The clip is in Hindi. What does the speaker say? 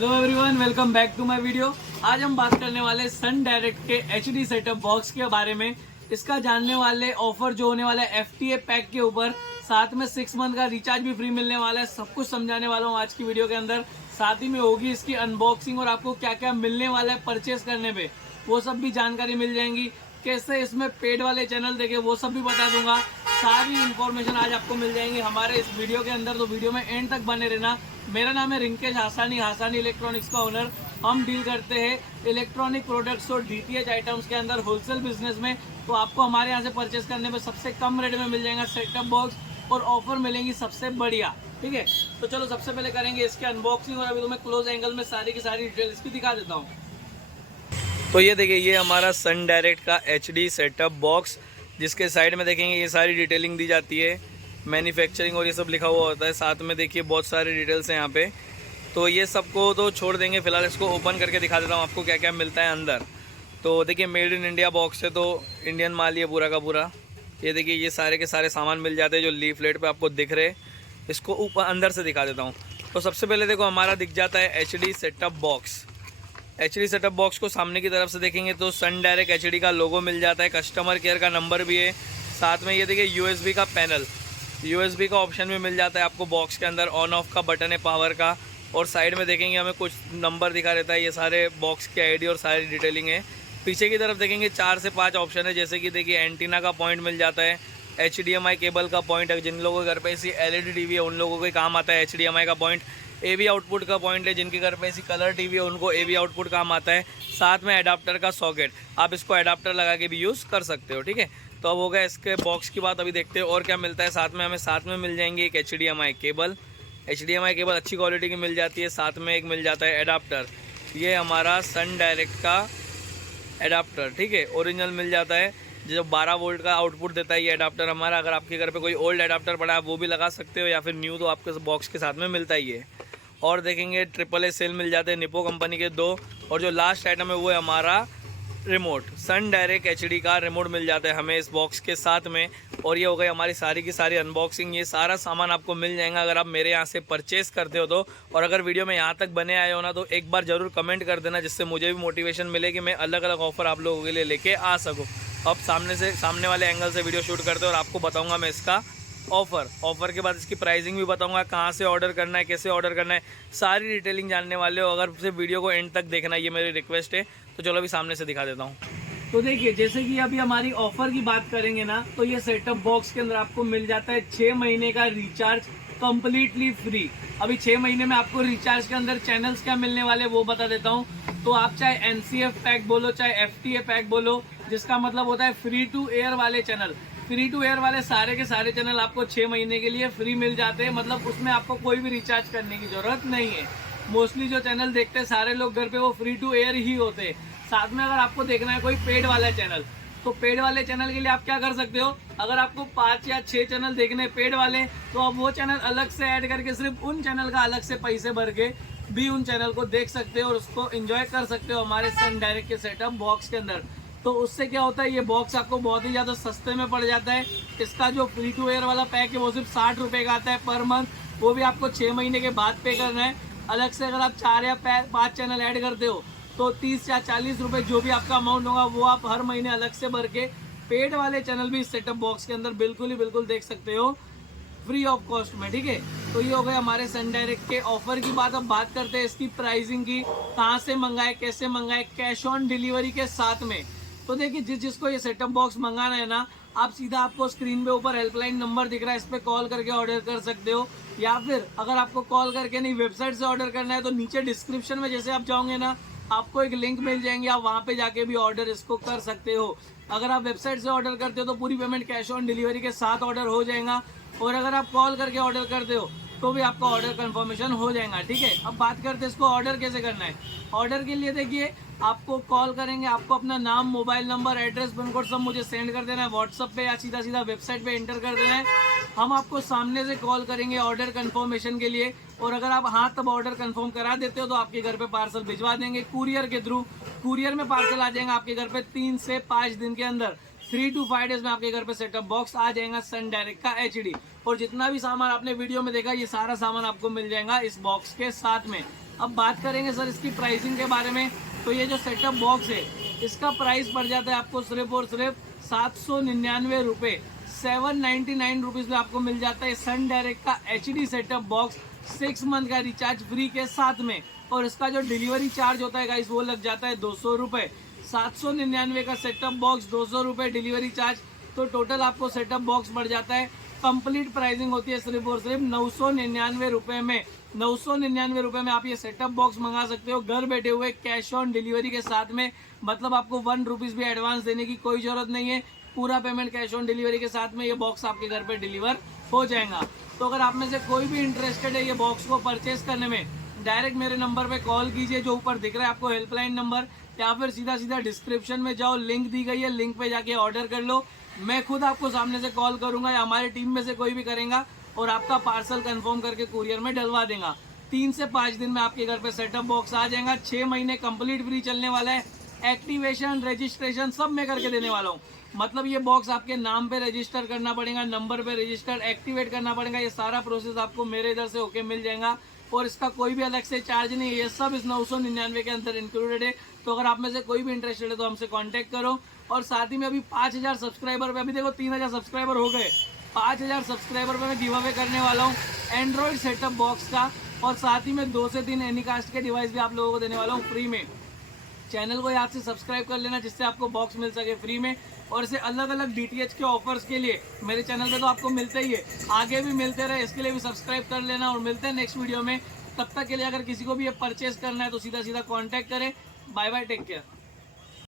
Hello everyone, welcome back to my video. आज हम बात करने वाले सन डायरेक्ट के एचडी सेटअप बॉक्स के बारे में। इसका जानने वाले ऑफर जो होने वाला है एफटीए पैक के ऊपर, साथ में 6 मंथ का रिचार्ज भी फ्री मिलने वाला है। सब कुछ समझाने वाला हूँ आज की वीडियो के अंदर। साथ ही में होगी इसकी अनबॉक्सिंग और आपको क्या क्या मिलने वाला है परचेस करने पे, वो सब भी जानकारी मिल जाएंगी। कैसे इसमें पेड वाले चैनल देखे वो सब भी बता दूंगा। सारी इन्फॉर्मेशन आज आपको मिल जाएंगी हमारे इस वीडियो के अंदर, तो वीडियो में एंड तक बने रहना। मेरा नाम है रिंकेश हासानी इलेक्ट्रॉनिक्स का ओनर। हम डील करते हैं इलेक्ट्रॉनिक प्रोडक्ट्स और डीटीएच आइटम्स के अंदर होलसेल बिजनेस में। तो आपको हमारे यहाँ से परचेस करने में सबसे कम रेट में मिल जाएगा सेटअप बॉक्स, और ऑफर मिलेंगी सबसे बढ़िया। ठीक है, तो चलो सबसे पहले करेंगे इसकी अनबॉक्सिंग, और अभी तुम्हें क्लोज एंगल में सारी की सारी डिटेल इसकी दिखा देता हूँ। तो ये देखिए, ये हमारा सन डायरेक्ट का एचडी सेटअप बॉक्स, जिसके साइड में देखेंगे ये सारी डिटेलिंग दी जाती है, मैन्युफैक्चरिंग और ये सब लिखा हुआ होता है। साथ में देखिए बहुत सारी डिटेल्स हैं यहाँ पे। तो ये सबको तो छोड़ देंगे, फिलहाल इसको ओपन करके दिखा देता हूँ आपको क्या क्या मिलता है अंदर। तो देखिए मेड इन इंडिया बॉक्स है, तो इंडियन माल ये पूरा का पूरा। ये देखिए ये सारे के सारे सामान मिल जाते हैं जो लीफलेट पे आपको दिख रहे। इसको ऊपर अंदर से दिखा देता हूँ। तो सबसे पहले देखो हमारा दिख जाता है HD setup box. HD setup box को सामने की तरफ से देखेंगे तो सन डायरेक्ट एचडी का लोगो मिल जाता है, कस्टमर केयर का नंबर भी है। साथ में ये देखिए यूएसबी का पैनल, यूएसबी का ऑप्शन भी मिल जाता है आपको बॉक्स के अंदर। ऑन ऑफ का बटन है पावर का, और साइड में देखेंगे हमें कुछ नंबर दिखा रहता है। ये सारे बॉक्स की आईडी और सारी डिटेलिंग है। पीछे की तरफ देखेंगे 4 से 5 ऑप्शन है, जैसे कि देखिए एंटीना का पॉइंट मिल जाता है, HDMI केबल का पॉइंट है। जिन लोगों के घर पे ऐसी LED टीवी है उन लोगों के काम आता है HDMI का पॉइंट। AV आउटपुट का पॉइंट है, जिनके घर पे ऐसी कलर टीवी है उनको AV आउटपुट काम आता है। साथ में एडाप्टर का सॉकेट, आप इसको एडाप्टर लगा के भी यूज़ कर सकते हो। ठीक है, तो अब हो गया इसके बॉक्स की बात। अभी देखते हैं और क्या मिलता है साथ में। हमें साथ में मिल जाएंगे एक HDMI केबल, HDMI केबल अच्छी क्वालिटी की मिल जाती है। साथ में एक मिल जाता है एडाप्टर, ये हमारा सन डायरेक्ट का एडाप्टर। ठीक है, ओरिजिनल मिल जाता है, जो 12 वोल्ट का आउटपुट देता है ये एडाप्टर हमारा। अगर आपके घर पे कोई ओल्ड एडाप्टर पड़ा है वो भी लगा सकते हो, या फिर न्यू तो आपके बॉक्स के साथ में मिलता ही है। और देखेंगे AAA सेल मिल जाते हैं निपो कंपनी के 2। और जो लास्ट आइटम है वो है हमारा रिमोट, सन डायरेक्ट एचडी का रिमोट मिल जाता है हमें इस बॉक्स के साथ में। और ये हो गई हमारी सारी की सारी अनबॉक्सिंग। ये सारा सामान आपको मिल जाएगा अगर आप मेरे यहाँ से परचेस करते हो तो। और अगर वीडियो में यहाँ तक बने आए हो ना, तो एक बार ज़रूर कमेंट कर देना, जिससे मुझे भी मोटिवेशन मिले कि मैं अलग अलग ऑफर आप लोगों के लिए लेके आ सकूँ। अब सामने वाले एंगल से वीडियो शूट करते हो और आपको बताऊँगा मैं इसका ऑफर के बाद इसकी प्राइसिंग भी बताऊंगा, कहाँ से ऑर्डर करना है, कैसे ऑर्डर करना है, सारी डिटेलिंग जानने वाले हो। अगर सिर्फ वीडियो को एंड तक देखना, ये मेरी रिक्वेस्ट है। तो चलो अभी सामने से दिखा देता हूँ। तो देखिए, जैसे कि अभी हमारी ऑफर की बात करेंगे ना, तो ये सेटअप बॉक्स के अंदर आपको मिल जाता है 6 महीने का रिचार्ज कंप्लीटली फ्री। अभी 6 महीने में आपको रिचार्ज के अंदर चैनल्स क्या मिलने वाले वो बता देता हूँ। तो आप चाहे NCF पैक बोलो, चाहे FTA पैक बोलो, जिसका मतलब होता है फ्री टू एयर वाले चैनल। फ्री टू एयर वाले सारे के सारे चैनल आपको 6 महीने के लिए फ्री मिल जाते हैं। मतलब उसमें आपको कोई भी रिचार्ज करने की जरूरत नहीं है। मोस्टली जो चैनल देखते हैं सारे लोग घर पे, वो फ्री टू एयर ही होते हैं। साथ में अगर आपको देखना है कोई पेड वाला चैनल, तो पेड वाले चैनल के लिए आप क्या कर सकते हो, अगर आपको 5 या 6 चैनल देखने पेड वाले, तो आप वो चैनल अलग से ऐड करके सिर्फ उन चैनल का अलग से पैसे भर के भी उन चैनल को देख सकते हो और उसको एंजॉय कर सकते हो हमारे सन डायरेक्ट के सेटअप बॉक्स के अंदर। तो उससे क्या होता है, ये बॉक्स आपको बहुत ही ज़्यादा सस्ते में पड़ जाता है। इसका जो फ्री टू एयर वाला पैक है वो सिर्फ 60 रुपये का आता है पर मंथ, वो भी आपको 6 महीने के बाद पे करना है। अलग से अगर आप 4 या 5 चैनल ऐड करते हो तो 30 या 40 रुपये जो भी आपका अमाउंट होगा वो आप हर महीने अलग से भर के पेड वाले चैनल भी इस सेटअप बॉक्स के अंदर बिल्कुल देख सकते हो फ्री ऑफ कॉस्ट में। ठीक है, तो ये हो गए हमारे सन डायरेक्ट के ऑफर की बात। अब बात करते हैं इसकी प्राइसिंग की, कहाँ से मंगाए, कैसे मंगाए, कैश ऑन डिलीवरी के साथ में। तो देखिए, जिसको ये सेटअप बॉक्स मंगाना है ना, आप सीधा आपको स्क्रीन पे ऊपर हेल्पलाइन नंबर दिख रहा है, इस पे कॉल करके ऑर्डर कर सकते हो। या फिर अगर आपको कॉल करके नहीं, वेबसाइट से ऑर्डर करना है, तो नीचे डिस्क्रिप्शन में जैसे आप जाओगे ना, आपको एक लिंक मिल जाएंगे, आप वहाँ पे जाके भी ऑर्डर इसको कर सकते हो। अगर आप वेबसाइट से ऑर्डर करते हो तो पूरी पेमेंट कैश ऑन डिलीवरी के साथ ऑर्डर हो जाएगा, और अगर आप कॉल करके ऑर्डर करते हो तो भी आपका ऑर्डर कंफर्मेशन हो जाएगा। ठीक है, अब बात करते हैं इसको ऑर्डर कैसे करना है। ऑर्डर के लिए देखिए, आपको कॉल करेंगे, आपको अपना नाम, mobile number, address, pin code सब मुझे सेंड कर देना है व्हाट्सएप पे, या सीधा वेबसाइट पे एंटर कर देना है। हम आपको सामने से कॉल करेंगे ऑर्डर कंफर्मेशन के लिए, और अगर आप हाँ तब ऑर्डर कंफर्म करा देते हो तो आपके घर पे पार्सल भिजवा देंगे कुरियर के थ्रू। कुरियर में पार्सल आ जाएगा आपके घर पे 3 से 5 दिन के अंदर। 3 to 5 डेज में आपके घर पे सेटअप बॉक्स आ जाएगा सन डायरेक्ट का एचडी। और जितना भी सामान आपने वीडियो में देखा, ये सारा सामान आपको मिल जाएगा इस बॉक्स के साथ में। अब बात करेंगे सर इसकी प्राइसिंग के बारे में। तो ये जो सेटअप बॉक्स है इसका प्राइस पड़ जाता है आपको सिर्फ और सिर्फ 799 रुपये, 799 रुपीज़ में आपको मिल जाता है सन डायरेक्ट का HD सेटअप बॉक्स 6 मंथ का रिचार्ज फ्री के साथ में। और इसका जो डिलीवरी चार्ज होता है गाइस वो लग जाता है 200 रुपये। 799 का सेटअप बॉक्स, 200 रुपये डिलीवरी चार्ज, तो टोटल आपको सेटअप बॉक्स पड़ जाता है। कंप्लीट प्राइसिंग होती है सिर्फ और सिर्फ 999 रुपये में। 999 रुपये में आप ये सेटअप बॉक्स मंगा सकते हो घर बैठे हुए, कैश ऑन डिलीवरी के साथ में। मतलब आपको 1 रुपीज़ भी एडवांस देने की कोई जरूरत नहीं है, पूरा पेमेंट कैश ऑन डिलीवरी के साथ में ये बॉक्स आपके घर पे डिलीवर हो जाएगा। तो अगर आप में से कोई भी इंटरेस्टेड है ये बॉक्स को परचेस करने में, डायरेक्ट मेरे नंबर पे कॉल कीजिए जो ऊपर दिख रहा है आपको हेल्पलाइन नंबर, या फिर सीधा सीधा डिस्क्रिप्शन में जाओ, लिंक दी गई है, लिंक पे जाके ऑर्डर कर लो। मैं खुद आपको सामने से कॉल करूंगा या हमारी टीम में से कोई भी करेगा और आपका पार्सल कंफर्म करके कुरियर में डलवा देगा। 3 से 5 दिन में आपके घर पे सेटअप बॉक्स आ जाएगा। 6 महीने कंप्लीट फ्री चलने वाला है। एक्टिवेशन, रजिस्ट्रेशन सब मैं करके देने वाला हूँ। मतलब ये बॉक्स आपके नाम पे रजिस्टर करना पड़ेगा, नंबर पे रजिस्टर, एक्टिवेट करना पड़ेगा, ये सारा प्रोसेस आपको मेरे इधर से होके मिल जाएगा और इसका कोई भी अलग से चार्ज नहीं है, ये सब इस 999 के अंदर इंक्लूडेड है। तो अगर आप में से कोई भी इंटरेस्टेड है तो हमसे कांटेक्ट करो। और साथ ही में अभी 5000 सब्सक्राइबर पे, अभी देखो 3000 सब्सक्राइबर हो गए, 5000 सब्सक्राइबर पे मैं गिव अवे करने वाला हूँ एंड्रॉइड सेटअप बॉक्स का, और साथ ही में 2 से 3 एनीकास्ट के डिवाइस भी आप लोगों को देने वाला हूँ फ्री में। चैनल को याद से सब्सक्राइब कर लेना जिससे आपको बॉक्स मिल सके फ्री में। और ऐसे अलग अलग DTH के ऑफर्स के लिए मेरे चैनल पे तो आपको मिलते ही है, आगे भी मिलते रहे, इसके लिए भी सब्सक्राइब कर लेना। और मिलते हैं नेक्स्ट वीडियो में, तब तक के लिए अगर किसी को भी ये परचेस करना है तो सीधा सीधा कांटेक्ट करें। Bye bye, take care.